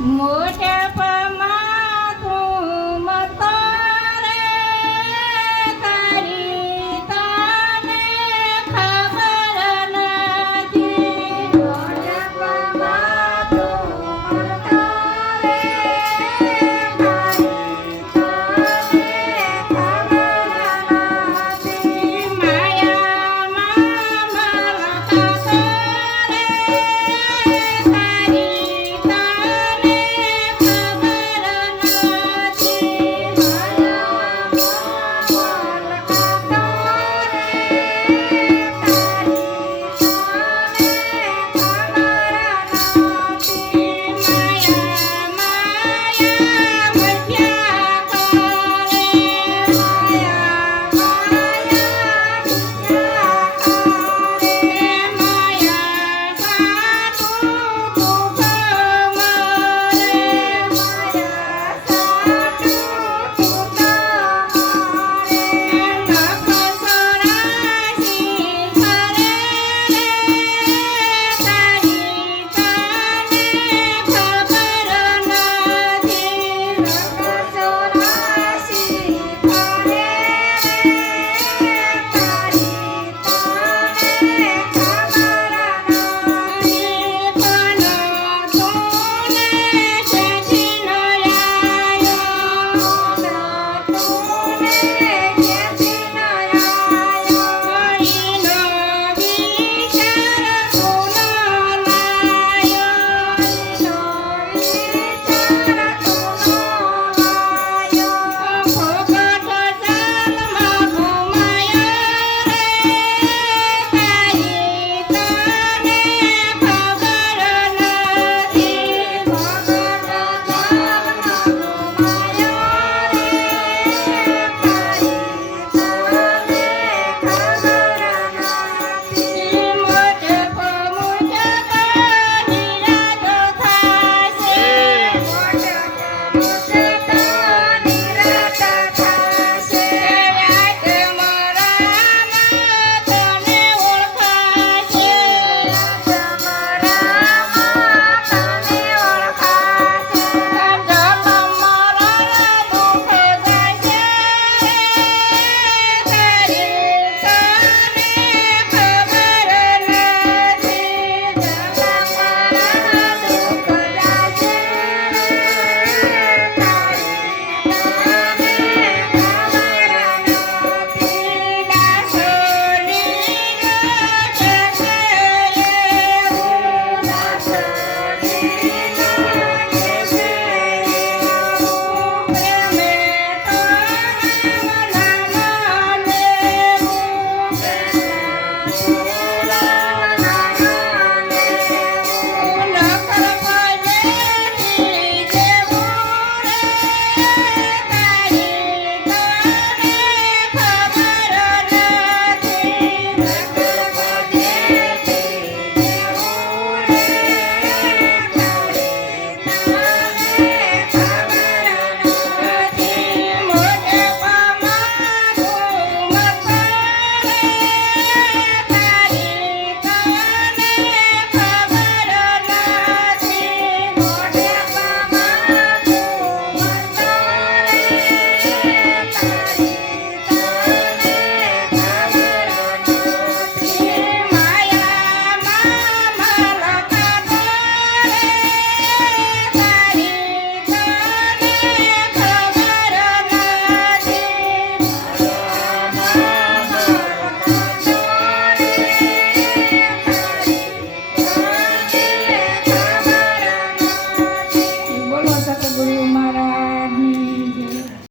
मोठ्या Thank you.